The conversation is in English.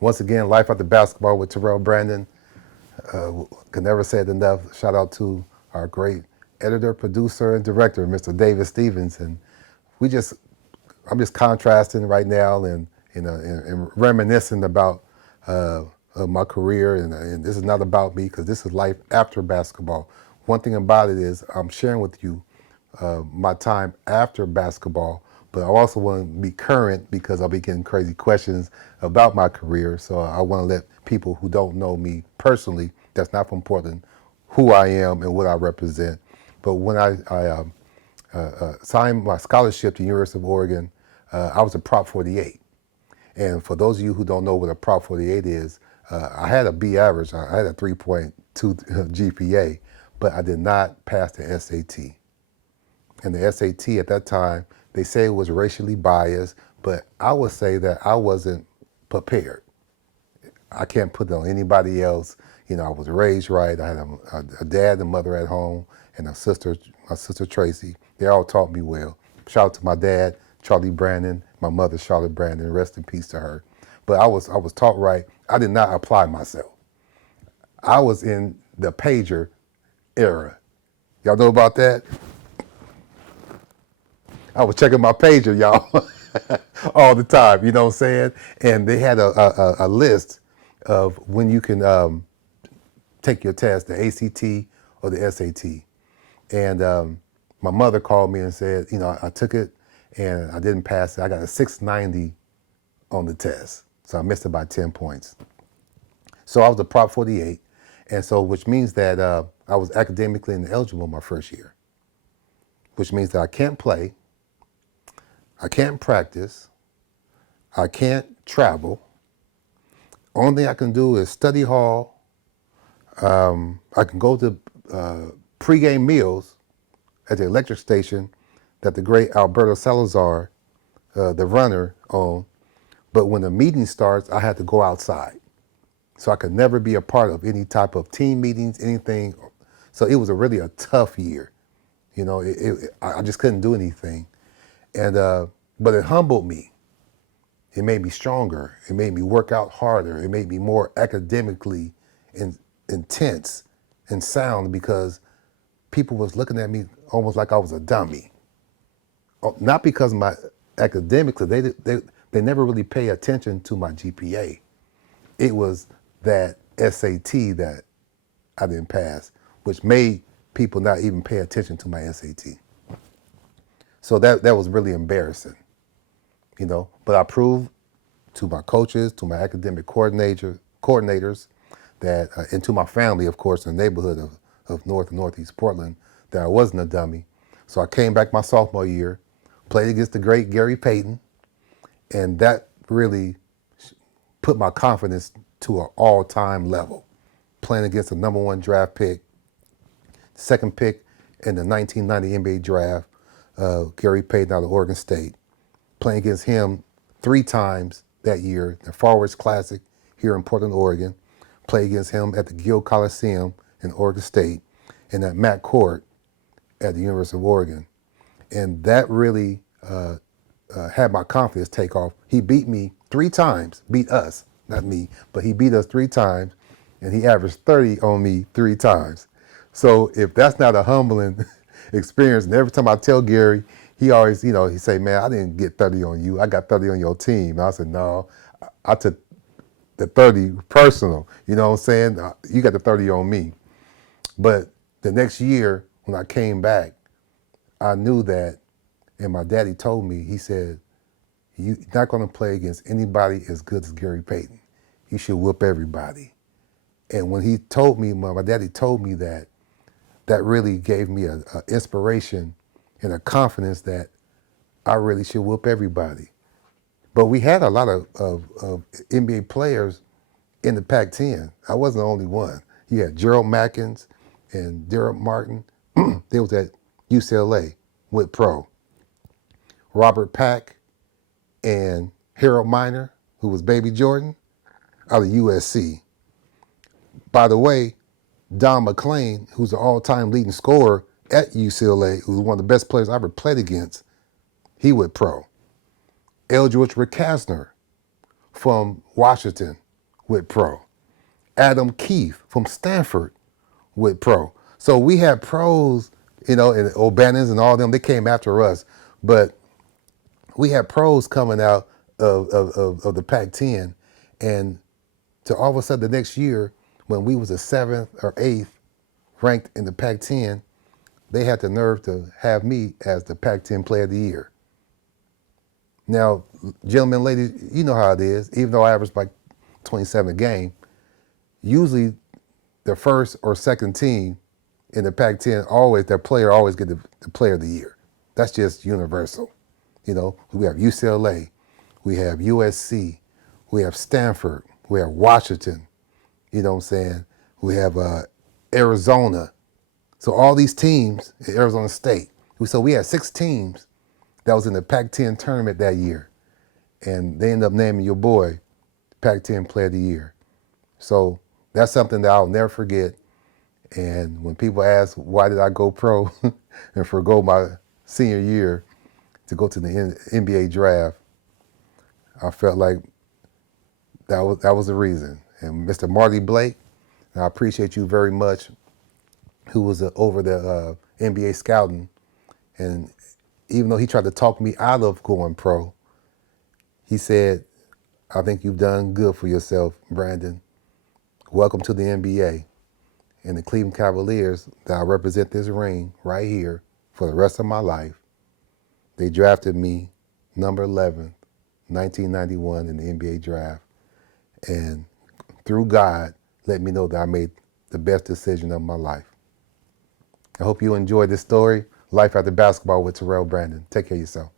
Once again, Life After Basketball with Terrell Brandon. Can never say it enough. Shout out to our great editor, producer, and director, Mr. David Stevens. And we just, I'm just contrasting right now and reminiscing about my career. And this is not about me because this is life after basketball. One thing about it is I'm sharing with you my time after basketball, but I also want to be current because I'll be getting crazy questions about my career. So I want to let people who don't know me personally, that's not from Portland, who I am and what I represent. But when I signed my scholarship to the University of Oregon, I was a Prop 48. And for those of you who don't know what a Prop 48 is, I had a B average. I had a 3.2 GPA, but I did not pass the SAT. And the SAT at that time, they say it was racially biased, but I would say that I wasn't prepared. I can't put it on anybody else. You know, I was raised right. I had a dad and mother at home, and a sister, my sister Tracy. They all taught me well. Shout out to my dad, Charlie Brandon, my mother, Charlotte Brandon. Rest in peace to her. But I was taught right. I did not apply myself. I was in the pager era. Y'all know about that? I was checking my pager, y'all, all the time. You know what I'm saying? And they had a list of when you can take your test, the ACT or the SAT. And my mother called me and said, you know, I took it and I didn't pass it. I got a 690 on the test. So I missed it by 10 points. So I was a Prop 48. And so, which means that I was academically ineligible my first year, which means that I can't play, I can't practice, I can't travel. Only thing I can do is study hall. I can go to pregame meals at the electric station that the great Alberto Salazar, the runner, owned. But when the meeting starts, I had to go outside. So I could never be a part of any type of team meetings, anything. So it was really a tough year. You know, I just couldn't do anything. And but it humbled me. It made me stronger. It made me work out harder. It made me more academically intense and sound because people was looking at me almost like I was a dummy. Not because of my academics, they never really pay attention to my GPA. It was that SAT that I didn't pass, which made people not even pay attention to my SAT. So that was really embarrassing, you know. But I proved to my coaches, to my academic coordinators, that, and to my family, of course, in the neighborhood of North and Northeast Portland, that I wasn't a dummy. So I came back my sophomore year, played against the great Gary Payton, and that really put my confidence to an all-time level. Playing against the number one draft pick, second pick in the 1990 NBA draft, Gary Payton out of Oregon State. Playing against him 3 times that year, the Forwards Classic here in Portland, Oregon. Played against him at the Gill Coliseum in Oregon State, and at Matt Court at the University of Oregon. And that really had my confidence take off. He beat me 3 times, beat us, not me, but he beat us 3 times, and he averaged 30 on me 3 times. So if that's not a humbling experience, and every time I tell Gary, he always, you know, he say, man, I didn't get 30 on you. I got 30 on your team. And I said, no, I took the 30 personal. You know what I'm saying? You got the 30 on me. But the next year, when I came back, I knew that, and my daddy told me, he said, you're not going to play against anybody as good as Gary Payton. You should whoop everybody. And when he told me, my daddy told me that, that really gave me an inspiration and a confidence that I really should whoop everybody. But we had a lot of NBA players in the Pac-10. I wasn't the only one. You had Gerald Mackins and Derek Martin. They was at UCLA with pro. Robert Pack and Harold Miner, who was Baby Jordan, out of USC. By the way, Don McClain, who's the all-time leading scorer at UCLA, who's one of the best players I ever played against, he went pro. Eldridge Rickasner from Washington, went pro. Adam Keefe from Stanford went pro. So we had pros, and O'Bannons and all them, they came after us. But we had pros coming out of the Pac-10. And to all of a sudden the next year, when we was the 7th or 8th ranked in the Pac-10, they had the nerve to have me as the Pac-10 Player of the Year. Now, gentlemen, ladies, you know how it is. Even though I averaged like 27 a game, usually the first or second team in the Pac-10, their player always get the Player of the Year. That's just universal. We have UCLA, we have USC, we have Stanford, we have Washington, you know what I'm saying? We have Arizona. So all these teams in Arizona State. So we had 6 teams that was in the Pac-10 tournament that year. And they ended up naming your boy Pac-10 Player of the Year. So that's something that I'll never forget. And when people ask why did I go pro and forgo my senior year to go to the NBA draft, I felt like that was the reason. And Mr. Marty Blake, I appreciate you very much, who was over the NBA scouting. And even though he tried to talk me out of going pro, he said, I think you've done good for yourself, Brandon. Welcome to the NBA. And the Cleveland Cavaliers, that I represent this ring right here for the rest of my life, they drafted me number 11, 1991 in the NBA draft. And through God, let me know that I made the best decision of my life. I hope you enjoyed this story. Life After Basketball with Terrell Brandon. Take care of yourself.